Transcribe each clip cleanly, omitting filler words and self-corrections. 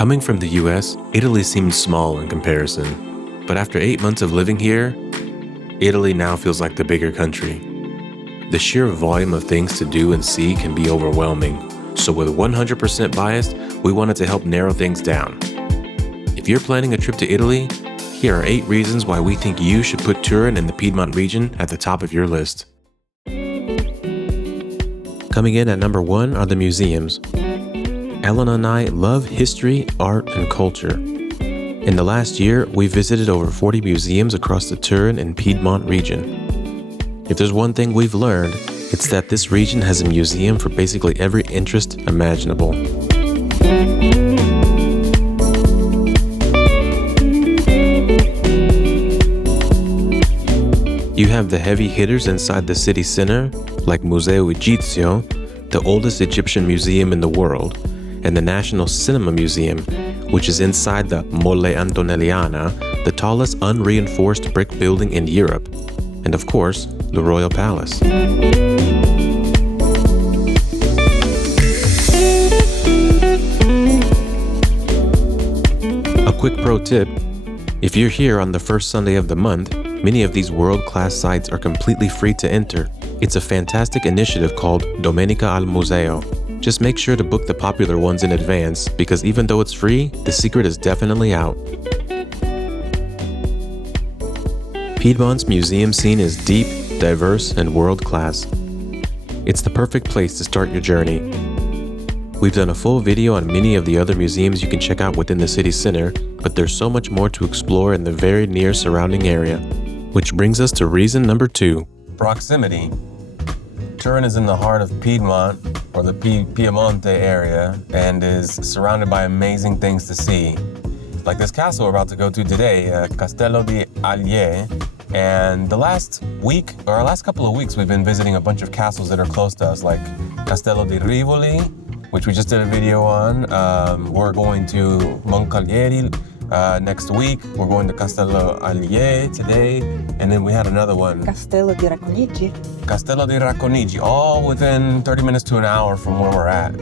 Coming from the US, Italy seemed small in comparison. But after 8 months of living here, Italy now feels like the bigger country. The sheer volume of things to do and see can be overwhelming. So with 100% biased, we wanted to help narrow things down. If you're planning a trip to Italy, here are 8 reasons why we think you should put Turin and the Piedmont region at the top of your list. Coming in at number 1 are the museums. Ellen and I love history, art, and culture. In the last year, we visited over 40 museums across the Turin and Piedmont region. If there's one thing we've learned, it's that this region has a museum for basically every interest imaginable. You have the heavy hitters inside the city center, like Museo Egizio, the oldest Egyptian museum in the world, and the National Cinema Museum, which is inside the Mole Antonelliana, the tallest unreinforced brick building in Europe, and of course, the Royal Palace. A quick pro tip: if you're here on the first Sunday of the month, many of these world-class sites are completely free to enter. It's a fantastic initiative called Domenica al Museo. Just make sure to book the popular ones in advance, because even though it's free, the secret is definitely out. Piedmont's museum scene is deep, diverse, and world-class. It's the perfect place to start your journey. We've done a full video on many of the other museums you can check out within the city center, but there's so much more to explore in the very near surrounding area. Which brings us to reason number 2. Proximity. Turin is in the heart of Piedmont, or the Piemonte area, and is surrounded by amazing things to see. Like this castle we're about to go to today, Castello di Aglie. And the last couple of weeks, we've been visiting a bunch of castles that are close to us, like Castello di Rivoli, which we just did a video on. We're going to Moncalieri next week. We're going to Castello Aglie today. And then we had another one. Castello di Racconigi. Castello di Racconigi, all within 30 minutes to an hour from where we're at.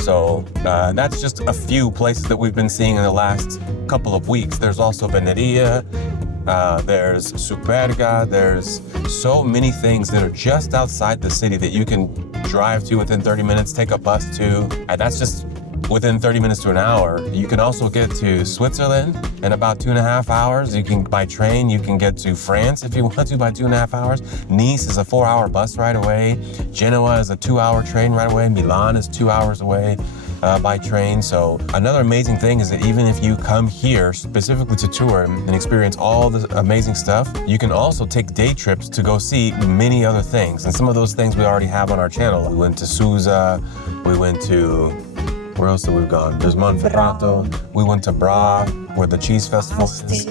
So that's just a few places that we've been seeing in the last couple of weeks. There's also Veneria, there's Superga, there's so many things that are just outside the city that you can drive to within 30 minutes, take a bus to, and that's just within 30 minutes to an hour. You can also get to Switzerland in about 2.5 hours. You can, by train, you can get to France if you want to by 2.5 hours. Nice is a 4-hour bus right away. Genoa is a 2-hour train right away. Milan is 2 hours away by train. So another amazing thing is that even if you come here specifically to Turin and experience all this amazing stuff, you can also take day trips to go see many other things. And some of those things we already have on our channel. We went to Susa, we went to, where else have we gone? There's Monferrato. We went to Bra, where the cheese festival is.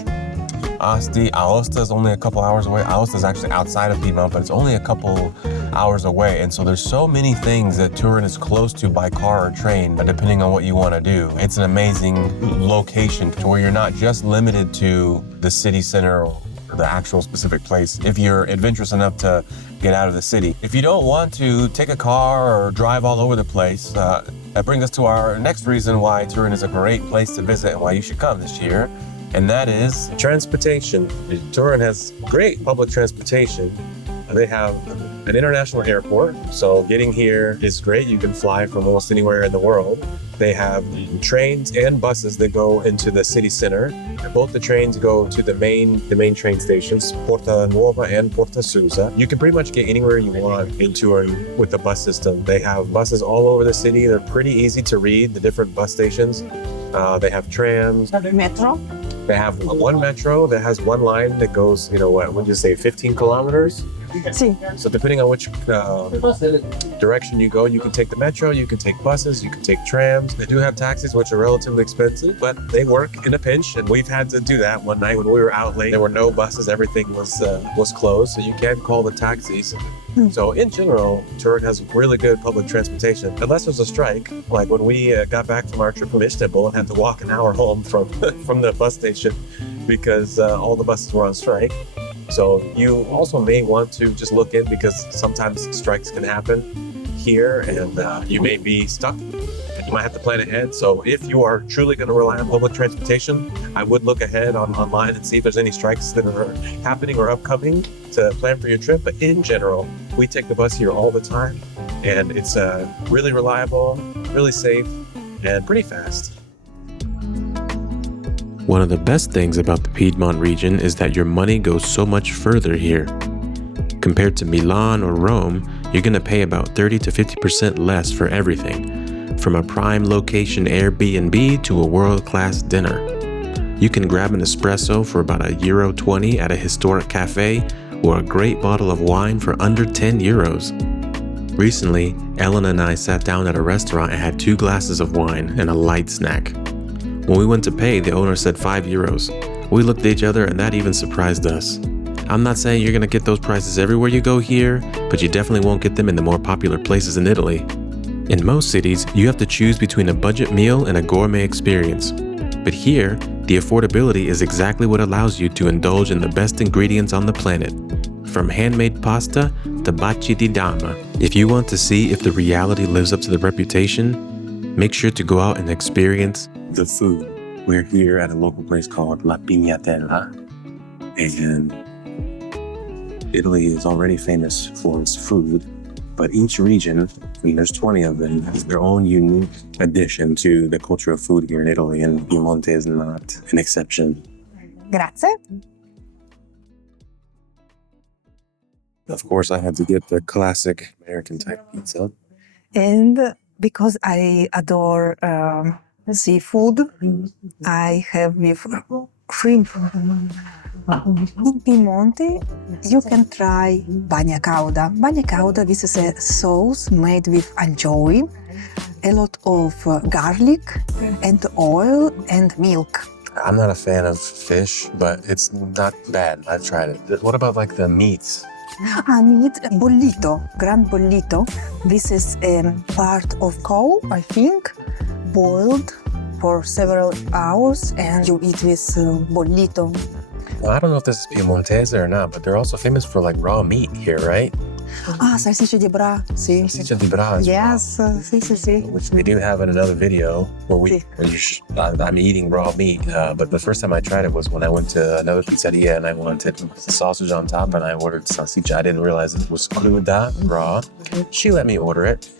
Asti. Aosta is only a couple hours away. Aosta is actually outside of Piedmont, but it's only a couple hours away. And so there's so many things that Turin is close to by car or train, depending on what you want to do. It's an amazing location to where you're not just limited to the city center or the actual specific place if you're adventurous enough to get out of the city. If you don't want to take a car or drive all over the place, that brings us to our next reason why Turin is a great place to visit and why you should come this year, and that is transportation. Turin has great public transportation. They have an international airport, so getting here is great. You can fly from almost anywhere in the world. They have trains and buses that go into the city center. Both the trains go to the main train stations, Porta Nuova and Porta Susa. You can pretty much get anywhere you want in Turin with the bus system. They have buses all over the city. They're pretty easy to read, the different bus stations. They have trams. Metro. They have one metro that has one line that goes, what would you say, 15 kilometers? Sì. So depending on which direction you go, you can take the metro, you can take buses, you can take trams. They do have taxis, which are relatively expensive, but they work in a pinch. And we've had to do that one night when we were out late. There were no buses, everything was closed, so you can call the taxis. So in general, Turin has really good public transportation, unless there's a strike. Like when we got back from our trip from Istanbul and had to walk an hour home from the bus station because all the buses were on strike. So you also may want to just look in because sometimes strikes can happen here and you may be stuck and you might have to plan ahead. So if you are truly going to rely on public transportation, I would look ahead online and see if there's any strikes that are happening or upcoming to plan for your trip. But in general, we take the bus here all the time, and it's really reliable, really safe, and pretty fast. One of the best things about the Piedmont region is that your money goes so much further here. Compared to Milan or Rome, you're going to pay about 30 to 50% less for everything, from a prime location Airbnb to a world-class dinner. You can grab an espresso for about €1.20 at a historic cafe, or a great bottle of wine for under 10 euros. Recently, Ellen and I sat down at a restaurant and had 2 glasses of wine and a light snack. When we went to pay, the owner said €5. We looked at each other and that even surprised us. I'm not saying you're gonna get those prices everywhere you go here, but you definitely won't get them in the more popular places in Italy. In most cities, you have to choose between a budget meal and a gourmet experience. But here, the affordability is exactly what allows you to indulge in the best ingredients on the planet. From handmade pasta to baci di dama. If you want to see if the reality lives up to the reputation, make sure to go out and experience the food. We're here at a local place called La Pignatella, and Italy is already famous for its food, but each region, and there's 20 of them, has their own unique addition to the culture of food here in Italy, and Piemonte is not an exception. Grazie. Of course, I had to get the classic American type pizza. And because I adore seafood, I have with shrimp. In Piemonte, you can try bagna cauda. Bagna cauda, this is a sauce made with anchovy, a lot of garlic and oil and milk. I'm not a fan of fish, but it's not bad. I've tried it. What about like the meats? Meat bollito, gran bollito. This is part of cow, I think, boiled for several hours, and you eat with bollito. Well, I don't know if this is Piemontese or not, but they're also famous for like raw meat here, right? Salsiccia di bra, sì. Salsiccia di bra. Yes, sì. Which we do have in another video where I'm eating raw meat. But the first time I tried it was when I went to another pizzeria and I wanted sausage on top, and I ordered salsiccia. I didn't realize it was cruda, raw. She let me order it.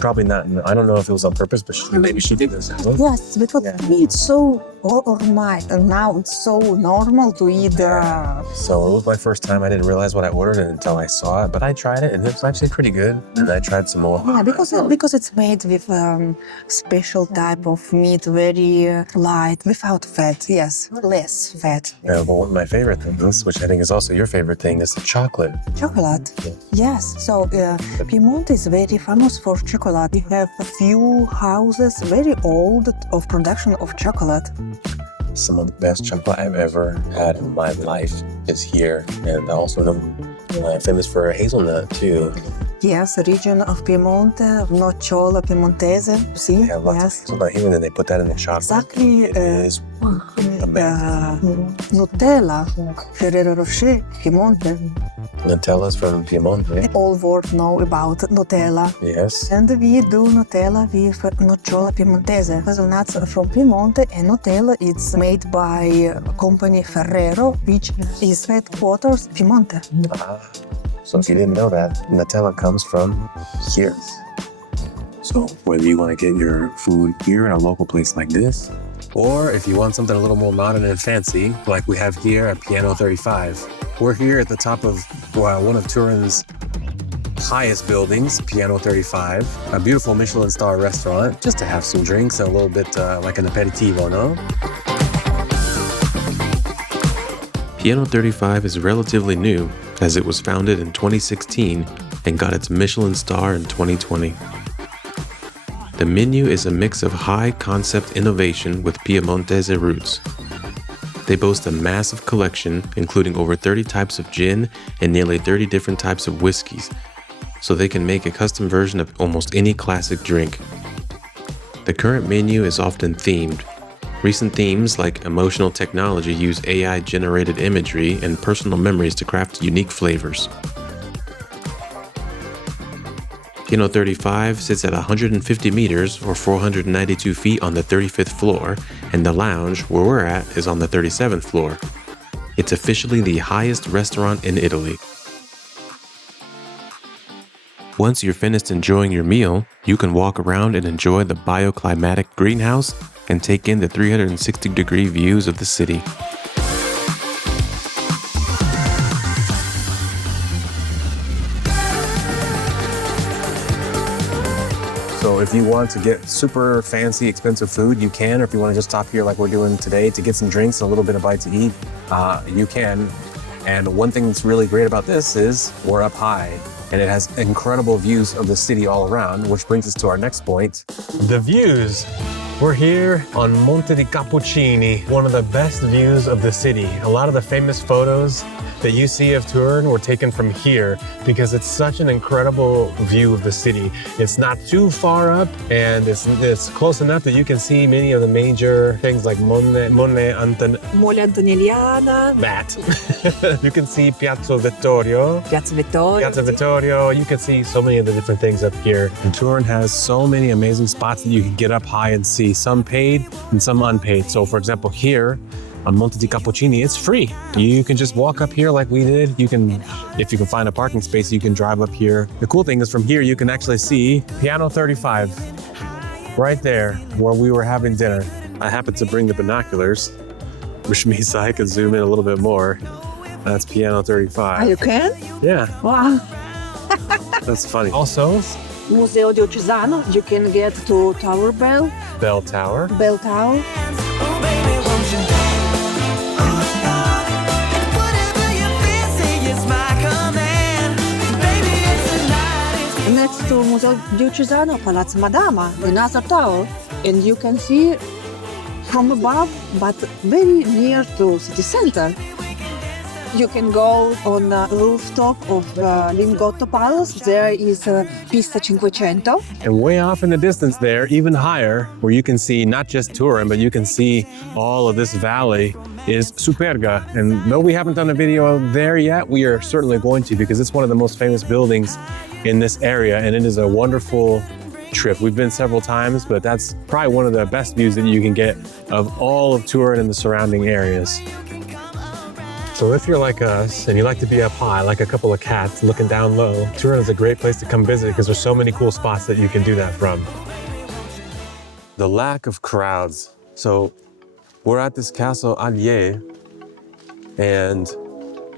Probably not. I don't know if it was on purpose, but maybe she did this. Yes, because me it's so and now it's so normal to eat. So it was my first time. I didn't realize what I ordered until I saw it, but I tried it and it was actually pretty good. And I tried some more. Yeah, because it's made with special type of meat, very light, without fat. Yes, less fat. Yeah, but one of my favorite things, which I think is also your favorite thing, is the chocolate. Chocolate. Yes. So Piedmont is very famous for chocolate. We have a few houses, very old, of production of chocolate. Some of the best chocolate I've ever had in my life is here, and also famous for hazelnut too. Yes, the region of Piedmont, nocciola piemontese. See, They have lots of hazelnut here, and then they put that in the chocolate. Exactly. It is amazing. Nutella, Ferrero Rocher, Piemonte. Nutella's from Piemonte. All world know about Nutella. Yes. And we do Nutella with nocciola piemontese. Hazelnuts from Piemonte, and Nutella is made by company Ferrero, which is headquarters Piemonte. So if you didn't know that, Nutella comes from here. So whether you want to get your food here in a local place like this, or if you want something a little more modern and fancy, like we have here at Piano 35. We're here at the top of one of Turin's highest buildings, Piano 35, a beautiful Michelin star restaurant, just to have some drinks and a little bit like an aperitivo, no? Piano 35 is relatively new, as it was founded in 2016 and got its Michelin star in 2020. The menu is a mix of high-concept innovation with Piemontese roots. They boast a massive collection, including over 30 types of gin and nearly 30 different types of whiskeys, so they can make a custom version of almost any classic drink. The current menu is often themed. Recent themes like emotional technology use AI-generated imagery and personal memories to craft unique flavors. Piano 35 sits at 150 meters or 492 feet on the 35th floor, and the lounge, where we're at, is on the 37th floor. It's officially the highest restaurant in Italy. Once you're finished enjoying your meal, you can walk around and enjoy the bioclimatic greenhouse and take in the 360-degree views of the city. So if you want to get super fancy, expensive food, you can. Or if you want to just stop here like we're doing today to get some drinks and a little bit of bite to eat, you can. And one thing that's really great about this is we're up high and it has incredible views of the city all around, which brings us to our next point. The views. We're here on Monte di Cappuccini, one of the best views of the city. A lot of the famous photos that you see of Turin were taken from here because it's such an incredible view of the city. It's not too far up and it's close enough that you can see many of the major things like Mole Antonelliana. That. You can see Piazza Vittorio. Piazza Vittorio. You can see so many of the different things up here. And Turin has so many amazing spots that you can get up high and see, some paid and some unpaid. So for example, here on Monte di Cappuccini, it's free. You can just walk up here like we did. You can, if you can find a parking space, you can drive up here. The cool thing is from here, you can actually see Piano 35 right there where we were having dinner. I happened to bring the binoculars, which means I could zoom in a little bit more. That's Piano 35. You can? Yeah. Wow. That's funny. Also, Museo Diocesano, you can get to Tower Bell. Bell Tower. Bell Tower. Next to Museo Diocesano, Palazzo Madama, another tower, and you can see from above, but very near to city center. You can go on the rooftop of Lingotto Palace. There is Pista 500. And way off in the distance there, even higher, where you can see not just Turin, but you can see all of this valley, is Superga. And though we haven't done a video there yet, we are certainly going to, because it's one of the most famous buildings in this area, and it is a wonderful trip. We've been several times, but that's probably one of the best views that you can get of all of Turin and the surrounding areas. So if you're like us and you like to be up high, like a couple of cats looking down low, Turin is a great place to come visit because there's so many cool spots that you can do that from. The lack of crowds. So we're at this Castle Allier and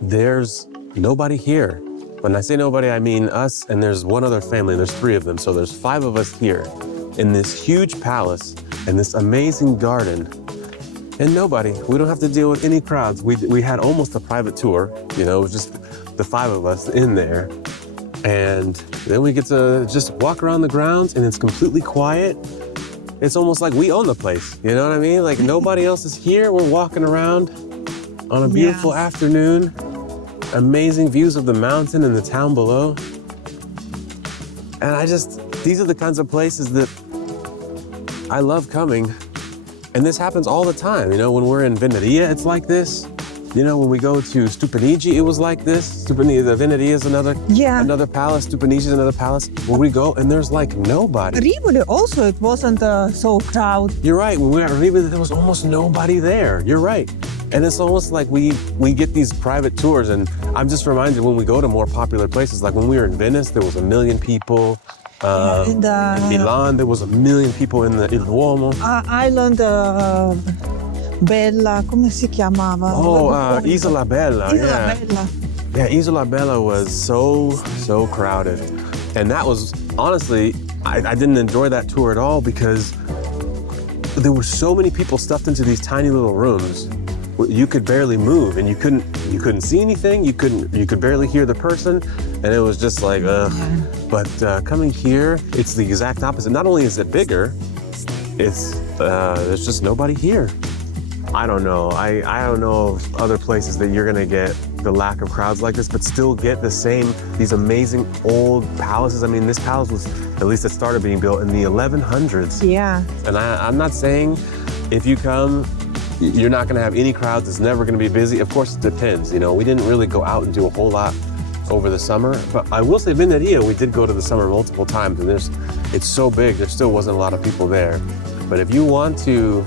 there's nobody here. When I say nobody, I mean us and there's one other family. There's 3 of them. So there's 5 of us here in this huge palace and this amazing garden. And nobody. We don't have to deal with any crowds. We had almost a private tour, you know, it was just the 5 of us in there. And then we get to just walk around the grounds and it's completely quiet. It's almost like we own the place, you know what I mean? Like nobody else is here. We're walking around on a beautiful afternoon. Amazing views of the mountain and the town below. And these are the kinds of places that I love coming. And this happens all the time, you know, when we're in Venetia, it's like this. You know, when we go to Stupinigi, it was like this. The Venetia is another palace, Stupinigi is another palace. Where we go and there's like nobody. Rivoli also, it wasn't so crowded. You're right, when we were at Rivoli, there was almost nobody there. You're right. And it's almost like we get these private tours, and I'm just reminded when we go to more popular places, like when we were in Venice, there was 1 million people. In Milan, there was 1 million people in the Il Duomo. Island Bella, come si chiamava? Oh, Isola Bella. Isola Bella. Yeah, Isola Bella was so crowded. And that was, honestly, I didn't enjoy that tour at all because there were so many people stuffed into these tiny little rooms. You could barely move and you couldn't see anything. You could barely hear the person. And it was just like, ugh. But coming here, it's the exact opposite. Not only is it bigger, there's just nobody here. I don't know. I don't know of other places that you're gonna get the lack of crowds like this, but still get these amazing old palaces. I mean, this palace was, at least it started being built in the 1100s. Yeah. And I'm not saying if you come, you're not gonna have any crowds. It's never gonna be busy. Of course, it depends. You know, we didn't really go out and do a whole lot over the summer. But I will say Veneria, we did go to the summer multiple times, and it's so big, there still wasn't a lot of people there. But if you want to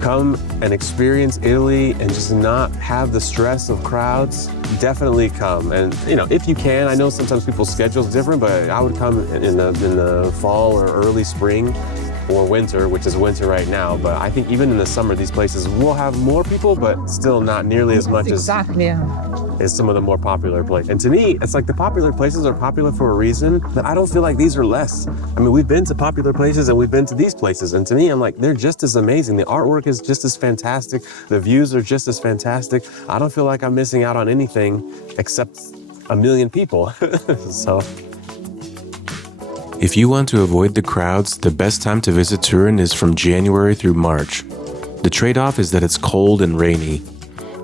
come and experience Italy and just not have the stress of crowds, definitely come. And you know, if you can, I know sometimes people's schedule's different, but I would come in the fall or early spring or winter, which is winter right now. But I think even in the summer, these places will have more people, but still not nearly as much as some of the more popular places. And to me, it's like the popular places are popular for a reason, but I don't feel like these are less. I mean, we've been to popular places and we've been to these places. And to me, I'm like, they're just as amazing. The artwork is just as fantastic. The views are just as fantastic. I don't feel like I'm missing out on anything except a million people. So. If you want to avoid the crowds, the best time to visit Turin is from January through March. The trade-off is that it's cold and rainy.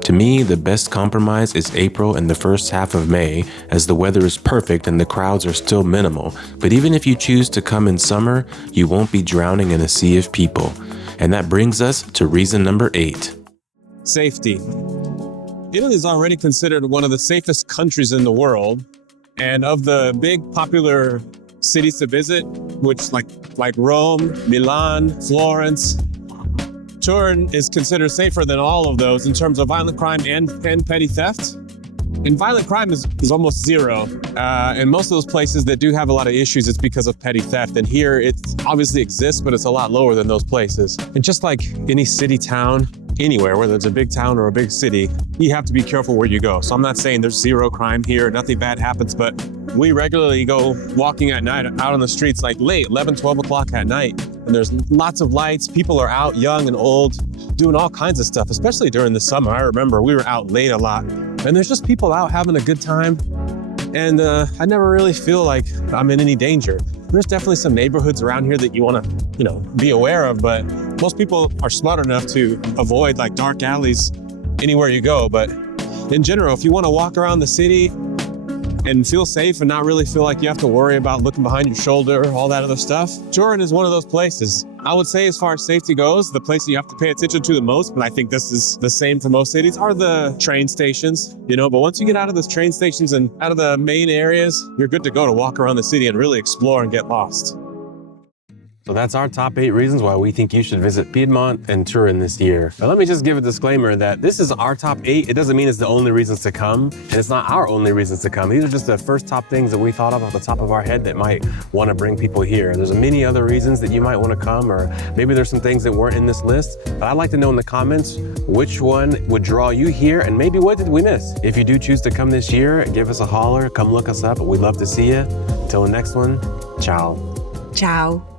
To me, the best compromise is April and the first half of May, as the weather is perfect and the crowds are still minimal. But even if you choose to come in summer, you won't be drowning in a sea of people. And that brings us to reason number 8. Safety. Italy is already considered one of the safest countries in the world. And of the big popular cities to visit, which like Rome, Milan, Florence, Turin is considered safer than all of those in terms of violent crime and petty theft. And violent crime is almost zero. And most of those places that do have a lot of issues, it's because of petty theft. And here it obviously exists, but it's a lot lower than those places. And just like any city, town, anywhere, whether it's a big town or a big city, you have to be careful where you go. So I'm not saying there's zero crime here, nothing bad happens, but we regularly go walking at night out on the streets like late, 11, 12 o'clock at night. And there's lots of lights. People are out, young and old, doing all kinds of stuff, especially during the summer. I remember we were out late a lot. And there's just people out having a good time. And I never really feel like I'm in any danger. There's definitely some neighborhoods around here that you want to, be aware of, but most people are smart enough to avoid like dark alleys anywhere you go. But in general, if you want to walk around the city and feel safe and not really feel like you have to worry about looking behind your shoulder, all that other stuff, Turin is one of those places. I would say as far as safety goes, the place you have to pay attention to the most, but I think this is the same for most cities, are the train stations, but once you get out of those train stations and out of the main areas, you're good to go to walk around the city and really explore and get lost. So that's our top 8 reasons why we think you should visit Piedmont and Turin this year. Now let me just give a disclaimer that this is our top 8. It doesn't mean it's the only reasons to come, and it's not our only reasons to come. These are just the first top things that we thought of off the top of our head that might want to bring people here. There's many other reasons that you might want to come, or maybe there's some things that weren't in this list, but I'd like to know in the comments which one would draw you here, and maybe what did we miss? If you do choose to come this year, give us a holler, come look us up. We'd love to see you. Until the next one, ciao. Ciao.